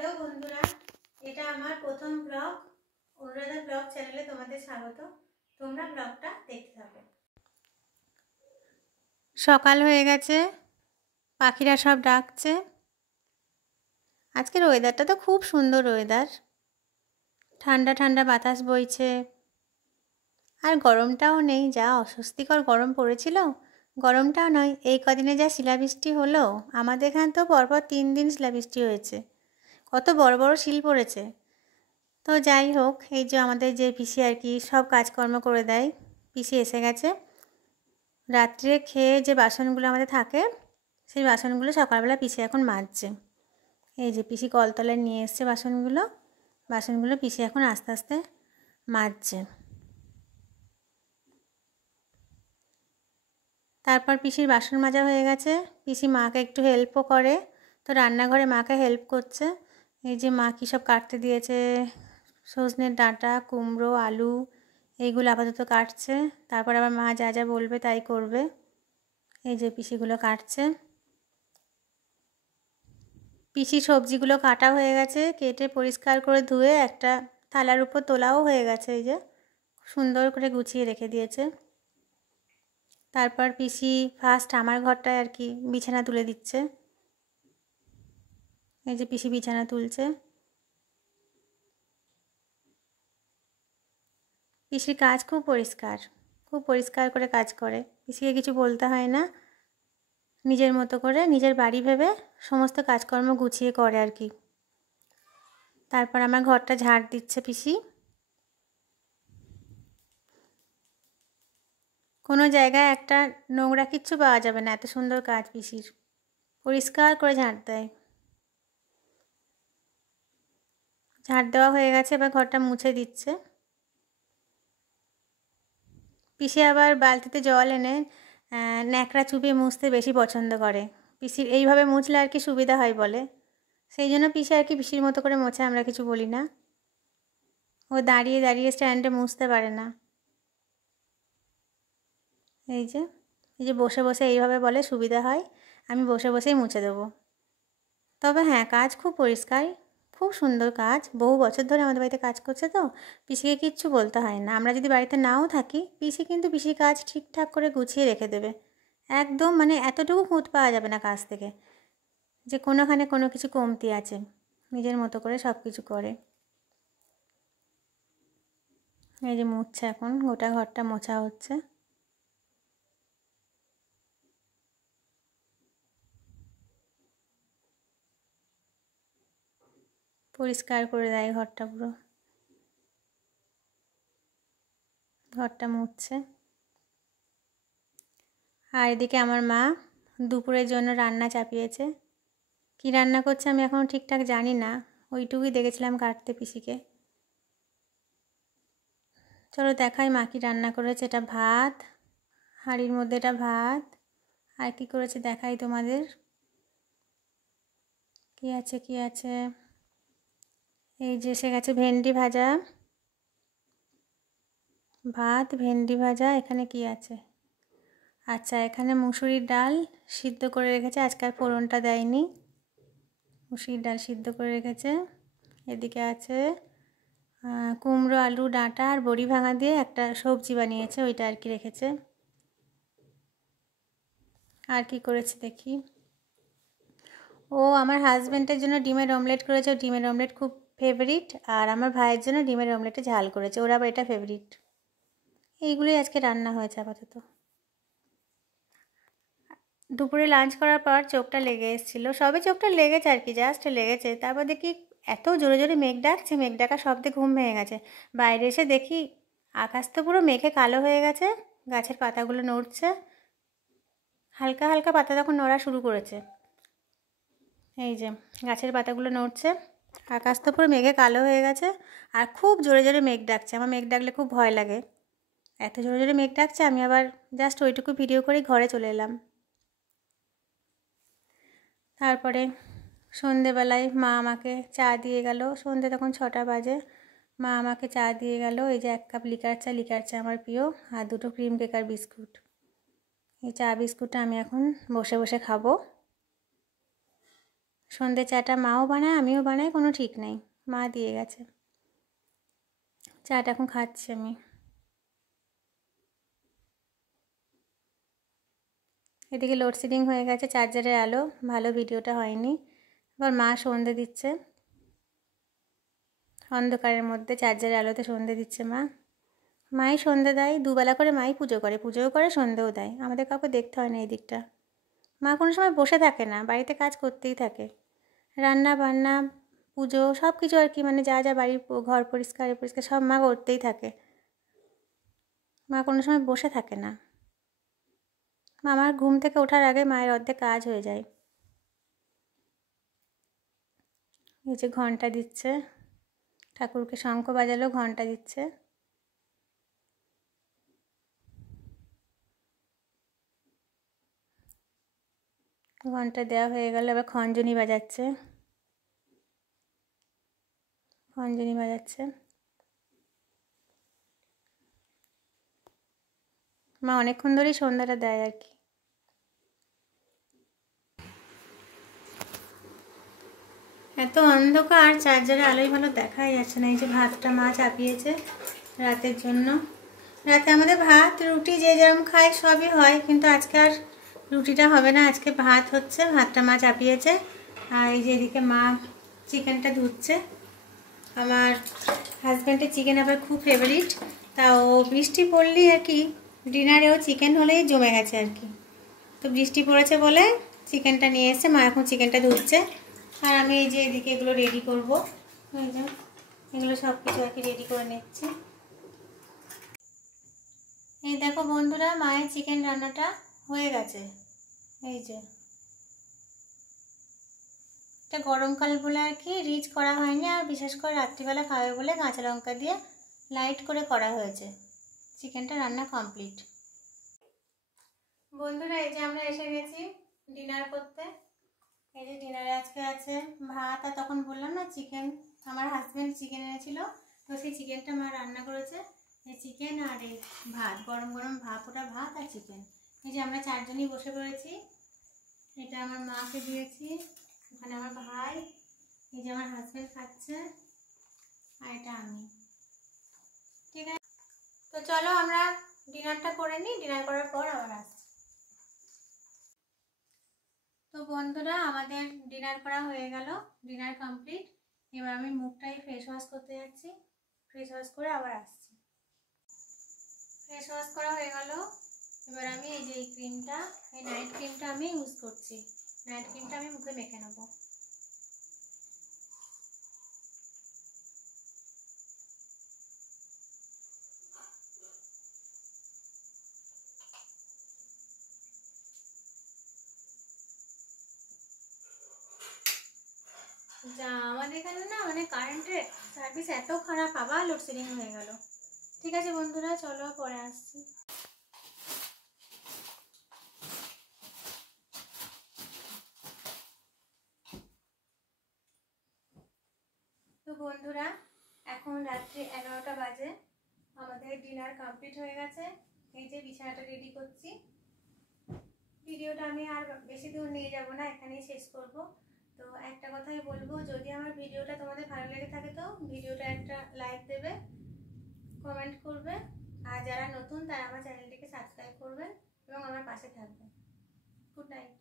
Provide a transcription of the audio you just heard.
Hello বন্ধুরা, এটা আমার প্রথম ব্লগ। অনুরাধা ব্লগ চ্যানেলে তোমাদের স্বাগত। তোমরা ব্লগটা দেখতে থাকো। সকাল হয়ে গেছে, পাখিরা সব ডাকছে। আজকের ওয়েদারটা তো খুব সুন্দর ওয়েদার, ঠান্ডা ঠান্ডা বাতাস বইছে, আর গরমটাও নেই। যা অস্বস্তিকর গরম পড়েছিল, গরমটাও নয়। এই কদিনে যা শিলাবৃষ্টি হলো, আমাদের এখানে তো পরপর 3 দিন শিলাবৃষ্টি হয়েছে, কত বড় বড় শিল পড়েছে। তো যাই হোক, এই যে আমাদের যে পিসি আর কি সব কাজকর্ম করে দেয়, পিসি এসে গেছে। রাত্রে খেয়ে যে বাসনগুলো আমাদের থাকে, সেই বাসনগুলো সকালবেলা পিসি এখন মাজছে। এই যে পিসি কলতলায় নিয়ে এসছে বাসনগুলো পিসি এখন আস্তে আস্তে মাজছে। তারপর পিসির বাসন মাজা হয়ে গেছে, পিসি মাকে একটু হেল্পও করে, তো রান্নাঘরে মাকে হেল্প করছে। এই যে মা কী সব কাটতে দিয়েছে, সজনের ডাঁটা, কুমড়ো, আলু, এইগুলো আপাতত কাটছে। তারপর আবার মা যা যা বলবে তাই করবে। এই যে পিসিগুলো কাটছে। পিসি সবজিগুলো কাটা হয়ে গেছে, কেটে পরিষ্কার করে ধুয়ে একটা থালার উপর তোলাও হয়ে গেছে। এই যে সুন্দর করে গুছিয়ে রেখে দিয়েছে। তারপর পিসি ফার্স্ট আমার ঘরটায় আর কি বিছানা তুলে দিচ্ছে। এই যে পিসি বিছানা তুলছে। পিসির কাজ খুব পরিষ্কার করে কাজ করে। পিসিকে কিছু বলতে হয় না, নিজের মতো করে নিজের বাড়ি ভেবে সমস্ত কাজকর্ম গুছিয়ে করে আর কি। তারপর আমার ঘরটা ঝাড় দিচ্ছে পিসি। কোনো জায়গায় একটা নোংরা কিচ্ছু পাওয়া যাবে না, এত সুন্দর কাজ পিসির। পরিষ্কার করে ঝাড় দেয়। ঝাড় দেওয়া হয়ে গেছে, এবার ঘরটা মুছে দিচ্ছে। পিসি আবার বালতিতে জল এনে ন্যাকড়া চুপিয়ে মুছতে বেশি পছন্দ করে। পিসির এইভাবে মুছলে আর কি সুবিধা হয় বলে, সেই জন্য পিসি আর কি পিসির মতো করে মোছে, আমরা কিছু বলি না। ও দাঁড়িয়ে দাঁড়িয়ে স্ট্যান্ডে মুছতে পারে না। এই যে বসে বসে এইভাবে বলে সুবিধা হয়, আমি বসে বসেই মুছে দেবো। তবে হ্যাঁ, কাজ খুব পরিষ্কার, খুব সুন্দর কাজ। বহু বছর ধরে আমাদের বাড়িতে কাজ করছে, তো পিসিকে কিচ্ছু বলতে হয় না। আমরা যদি বাড়িতে নাও থাকি, পিসি কিন্তু পিসির কাজ ঠিকঠাক করে গুছিয়ে রেখে দেবে। একদম মানে এতটুকু খুঁত পাওয়া যাবে না কাজ থেকে যে কোনোখানে কোনো কিছু কমতি আছে। নিজের মতো করে সব কিছু করে। এই যে মুছছে, এখন গোটা ঘরটা মোছা হচ্ছে। পরিষ্কার করে দেয় ঘরটা, পুরো ঘরটা মুছছে। আর এদিকে আমার মা দুপুরের জন্য রান্না চাপিয়েছে। কী রান্না করছে আমি এখনও ঠিকঠাক জানি না, ওইটুকুই দেখেছিলাম কাটতে পিসিকে। চলো দেখাই মা কী রান্না করেছে। এটা ভাত, হাঁড়ির মধ্যে এটা ভাত। আর কি করেছে দেখাই তোমাদের। কি আছে এই যে এসে গেছে ভেন্ডি ভাজা, ভাত, ভেন্ডি ভাজা। এখানে কি আছে, আচ্ছা এখানে মুসুরির ডাল সিদ্ধ করে রেখেছে, আজকাল ফোড়নটা দেয়নি। মুসুরির ডাল সিদ্ধ করে রেখেছে। এদিকে আছে কুমড়ো, আলু, ডাঁটা আর বড়ি ভাঙা দিয়ে একটা সবজি বানিয়েছে, ওইটা আর কি রেখেছে। আর কি করেছে দেখি। ও আমার হাজব্যান্ডের জন্য ডিমের অমলেট করেছে, ডিমের অমলেট খুব ফেভারিট। আর আমার ভাইয়ের জন্য ডিমের অমলেটে ঝাল করেছে, ওরা আবার এটা ফেভারিট। এইগুলোই আজকে রান্না হয়েছে আপাতত। দুপুরে লাঞ্চ করার পর চোখটা লেগে এসেছিলো, সবে চোখটা লেগেছে আর কি, জাস্ট লেগেছে। তারপর দেখি এত জোরে জোরে মেঘ ডাকছে, মেঘ ডাকার শব্দে ঘুম ভেঙে গেছে। বাইরে এসে দেখি আকাশ তো পুরো মেঘে কালো হয়ে গেছে, গাছের পাতাগুলো নড়ছে, হালকা হালকা পাতা তখন নড়া শুরু করেছে। এই যে গাছের পাতাগুলো নড়ছে, আকাশ তো পুরো মেঘে কালো হয়ে গেছে, আর খুব জোরে জোরে মেঘ ডাকছে। আমার মেঘ ডাকলে খুব ভয় লাগে, এত জোরে জোরে মেঘ ডাকছে। আমি আবার জাস্ট ওইটুকু ভিডিও করেই ঘরে চলে এলাম। তারপরে সন্ধেবেলায় মা আমাকে চা দিয়ে গেল, সন্ধে তখন 6টা বাজে। মা আমাকে চা দিয়ে গেল। এই যে 1 কাপ লিকার চা আমার প্রিয়, আর 2টো ক্রিম কেক আর বিস্কুট। এই চা বিস্কুটটা আমি এখন বসে বসে খাবো। সন্ধ্যে চাটা মাও বানায়, আমিও বানাই, কোনো ঠিক নেই। মা দিয়ে গেছে। চাটা এখন খাচ্ছি আমি। এদিকে লোডশেডিং হয়ে গেছে, চার্জারের আলো, ভালো ভিডিওটা হয়নি। আবার মা সন্ধে দিচ্ছে, অন্ধকারের মধ্যে চার্জারের আলোতে সন্ধে দিচ্ছে মা। মাই সন্ধে দেয়, দুবেলা করে মাই পুজো করে, পুজোও করে সন্ধেও দেয়। আমাদের কাউকে দেখতে হয় না এই দিকটা। মা কোনো সময় বসে থাকে না, বাড়িতে কাজ করতেই থাকে, রান্না বান্না পুজো সব কিছু আর কি, মানে যা যা বাড়ির ঘর পরিষ্কার পরিষ্কার সব মা করতেই থাকে। মা কোনো সময় বসে থাকে না। আমার ঘুম থেকে ওঠার আগে মায়ের অর্ধেক কাজ হয়ে যায়। এই যে ঘন্টা দিচ্ছে, ঠাকুরকে শঙ্খ বাজালো, ঘন্টা দিচ্ছে। ঘন্টা দেওয়া হয়ে গেল, এবার খঞ্জনি বাজাচ্ছে, খঞ্জনি বাজাচ্ছে। মা অনেকক্ষণ ধরেই সন্ধ্যাটা দেয় আর কি। এত অন্ধকার, চার্জারে আলোয় ভালো দেখাই যাচ্ছে না। এই যে ভাতটা মা চাপিয়েছে রাতের জন্য। রাতে আমাদের ভাত রুটি যে যেরকম খায় সবই হয়, কিন্তু আজকে আর রুটিটা হবে না, আজকে ভাত হচ্ছে। ভাতটা মা চাপিয়েছে। আর এই যে এদিকে মা চিকেনটা ধুচ্ছে। আমার হাজব্যান্ডের চিকেন আবার খুব ফেভারিট, তা ও বৃষ্টি পড়লেই আর কি ডিনারেও চিকেন হলেই জমে গেছে আর কি। তো বৃষ্টি পড়েছে বলে চিকেনটা নিয়ে এসে মা এখন চিকেনটা ধুচ্ছে। আর আমি এই যে এদিকে এগুলো রেডি করবো, এই যে এগুলো সব কিছু আর কি রেডি করে নিচ্ছি। এই দেখো বন্ধুরা, মায়ের চিকেন রান্নাটা হয়ে গেছে। এই যে এটা গরমকাল বলে আর কি রিচ করা হয়নি, আর বিশেষ করে রাত্রিবেলা খাবে বলে কাঁচা লঙ্কা দিয়ে লাইট করে করা হয়েছে। চিকেনটা রান্না কমপ্লিট। বন্ধুরা এই যে আমরা এসে গেছি ডিনার করতে। এই যে ডিনারে আজকে আছে ভাত, আর তখন বললাম না চিকেন, আমার হাজব্যান্ড চিকেন এনেছিল, তো সেই চিকেনটা মা রান্না করেছে। এই চিকেন আর এই ভাত, গরম গরম ভাত, ওটা ভাত আর চিকেন। এই যে আমরা চারজনই বসে পড়েছি। এটা আমার মাকে দিয়েছি, ওখানে আমার ভাই, এই যে আমার হাজব্যান্ড খাচ্ছে, আর এটা আমি। ঠিক আছে, তো চলো আমরা ডিনারটা করে নিই, ডিনার করার পর আবার আসছি। তো বন্ধুরা আমাদের ডিনার করা হয়ে গেল, ডিনার কমপ্লিট। এবার আমি মুখটাই ফেস ওয়াশ করতে যাচ্ছি, ফেস ওয়াশ করে আবার আসছি। ফেস ওয়াশ করা হয়ে গেল। এবার আমি এই যে এই ক্রিমটা, এই নাইট ক্রিমটা আমি ইউজ করছি। নাইট ক্রিমটা আমি মুখে মেখে নেবো। যা আমাদের এখানে না মানে কারেন্টের সার্ভিস এত খারাপ, আবার লোডশেডিং হয়ে গেল। ঠিক আছে বন্ধুরা, চলো পরে আসছি। তো বন্ধুরা এখন রাত্রি 11টা বাজে, আমাদের ডিনার কমপ্লিট হয়ে গেছে। এই যে বিছানাটা রেডি করছি। ভিডিওটা আমি আর বেশি দূর নিয়ে যাব না, এখানেই শেষ করব। তো একটা কথাই বলবো, যদি আমার ভিডিওটা তোমাদের ভালো লেগে থাকে তো ভিডিওটা একটা লাইক দেবে, কমেন্ট করবে, আর যারা নতুন তারা আমার চ্যানেলটিকে সাবস্ক্রাইব করবেন এবং আমার পাশে থাকবেন। Good night.